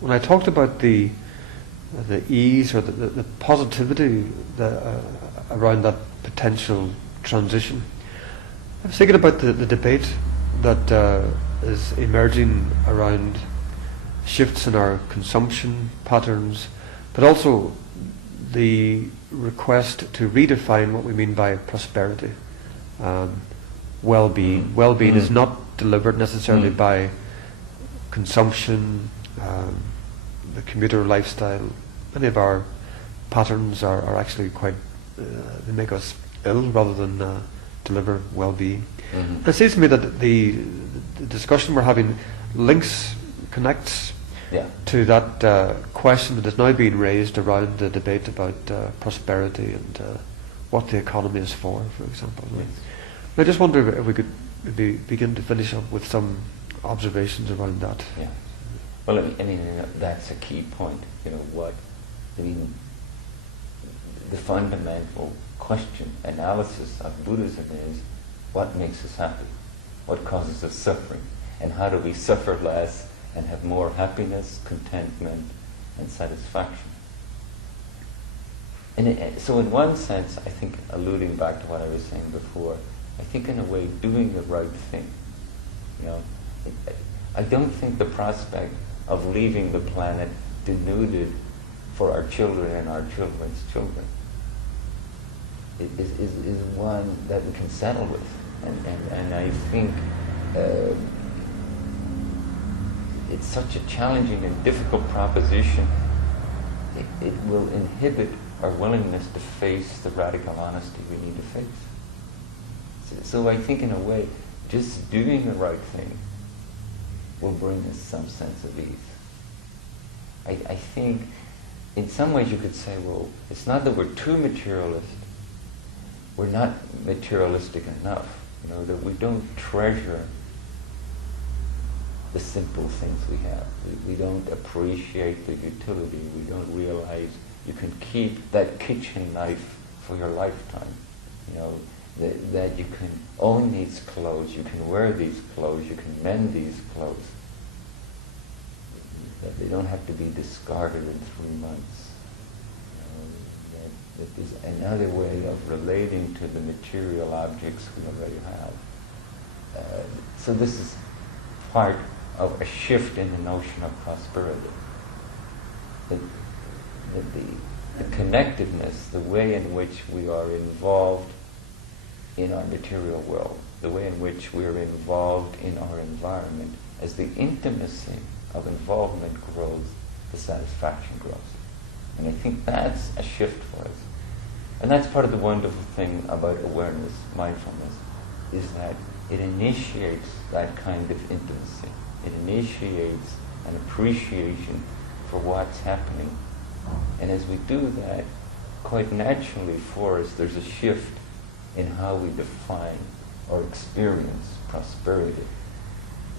when I talked about the ease or the positivity around that potential transition, I was thinking about the debate that is emerging around shifts in our consumption patterns, but also the request to redefine what we mean by prosperity. Well-being. Well-being is not delivered necessarily by consumption, the commuter lifestyle. Many of our patterns are actually quite, they make us ill rather than deliver well-being. It seems to me that the discussion we're having connects to that question that is now being raised around the debate about prosperity and what the economy is for example. Yes. I just wonder if we could maybe begin to finish up with some observations around that. Yeah. Well, I mean that's a key point. The fundamental question, analysis of Buddhism is, what makes us happy? What causes us suffering? And how do we suffer less and have more happiness, contentment, and satisfaction? And so in one sense, I think, alluding back to what I was saying before, I think in a way doing the right thing. I don't think the prospect of leaving the planet denuded for our children and our children's children is one that we can settle with. And I think it's such a challenging and difficult proposition. It will inhibit our willingness to face the radical honesty we need to face. So I think in a way, just doing the right thing will bring us some sense of ease. I think in some ways you could say, well, it's not that we're too materialist. We're not materialistic enough, that we don't treasure the simple things we have. We don't appreciate the utility. We don't realize you can keep that kitchen knife for your lifetime. That you can own these clothes, you can wear these clothes, you can mend these clothes. That they don't have to be discarded in 3 months. That there's another way of relating to the material objects we already have. So this is part of a shift in the notion of prosperity. The connectedness, the way in which we are involved in our material world, the way in which we are involved in our environment, as the intimacy of involvement grows, the satisfaction grows. And I think that's a shift for us. And that's part of the wonderful thing about awareness, mindfulness, is that it initiates that kind of intimacy. It initiates an appreciation for what's happening. And as we do that, quite naturally for us, there's a shift in how we define or experience prosperity.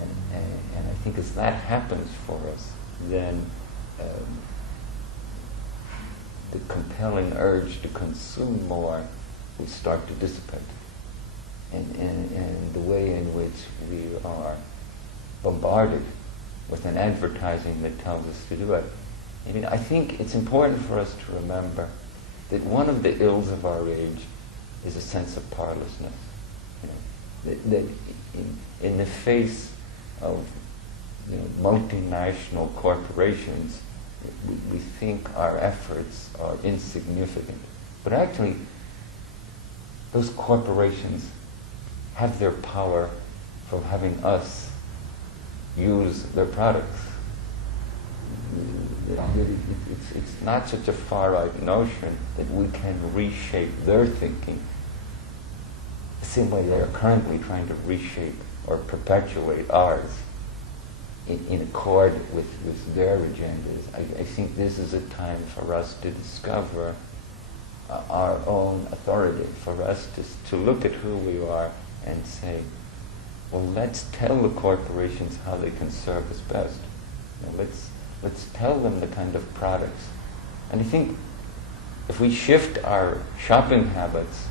And I think as that happens for us, then the compelling urge to consume more will start to dissipate. And the way in which we are bombarded with an advertising that tells us to do it. I think it's important for us to remember that one of the ills of our age is a sense of powerlessness. That in the face of multinational corporations, we think our efforts are insignificant. But actually, those corporations have their power from having us use their products. It's not such a far-out notion that we can reshape their thinking the same way they are currently trying to reshape or perpetuate ours in accord with their agendas. I think this is a time for us to discover our own authority, for us to look at who we are and say, well, let's tell the corporations how they can serve us best. Let's tell them the kind of products. And I think if we shift our shopping habits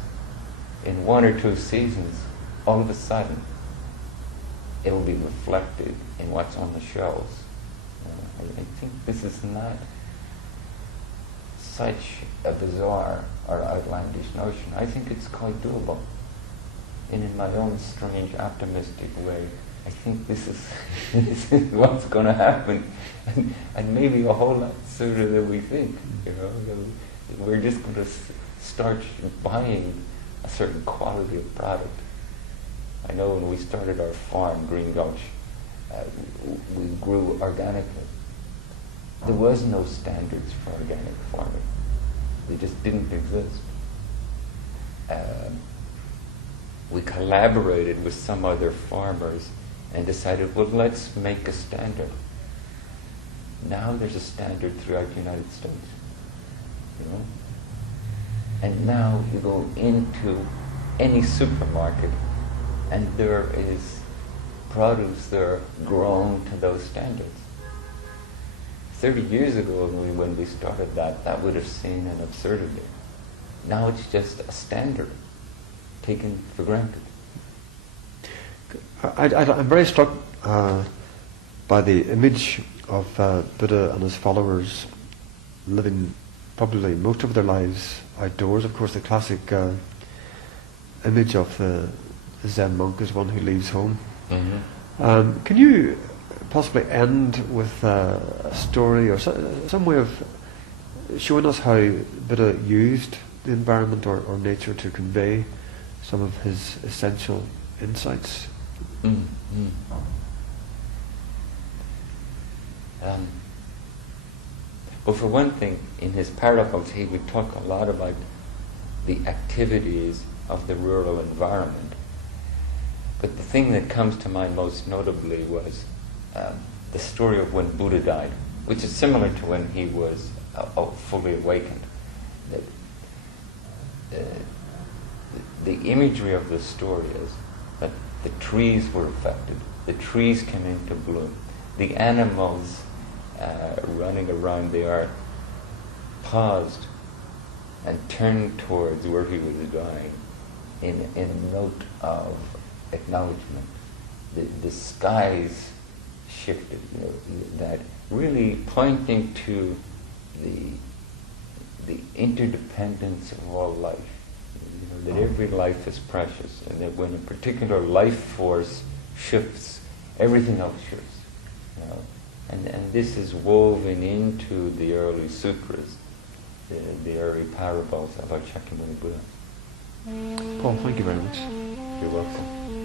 in 1 or 2 seasons, all of a sudden, it will be reflected in what's on the shelves. I think this is not such a bizarre or outlandish notion. I think it's quite doable. And in my own strange, optimistic way, I think this is, this is what's going to happen, and maybe a whole lot sooner than we think. You know, we're just going to start buying a certain quality of product. I know when we started our farm, Green Gulch, we grew organically. There was no standards for organic farming. They just didn't exist. We collaborated with some other farmers and decided, well, let's make a standard. Now there's a standard throughout the United States, you know? And now you go into any supermarket and there is produce there grown to those standards. 30 years ago when we started that would have seemed an absurdity. Now it's just a standard taken for granted. I'm very struck by the image of Buddha and his followers living probably most of their lives outdoors. Of course, the classic image of the Zen monk is one who leaves home. Mm-hmm. Can you possibly end with a story or some way of showing us how Buddha used the environment or nature to convey some of his essential insights? Mm-hmm. Well, for one thing, in his paradox, he would talk a lot about the activities of the rural environment. But the thing that comes to mind most notably was the story of when Buddha died, which is similar to when he was fully awakened. The imagery of the story is that the trees were affected. The trees came into bloom. The animals running around the earth paused and turned towards where he was dying in a note of acknowledgement. The skies shifted, you know, that really pointing to the interdependence of all life. You know, that every life is precious, and that when a particular life force shifts, everything else shifts. You know? And this is woven into the early sutras, the early parables about Shakyamuni Buddha. Paul, thank you very much. You're welcome.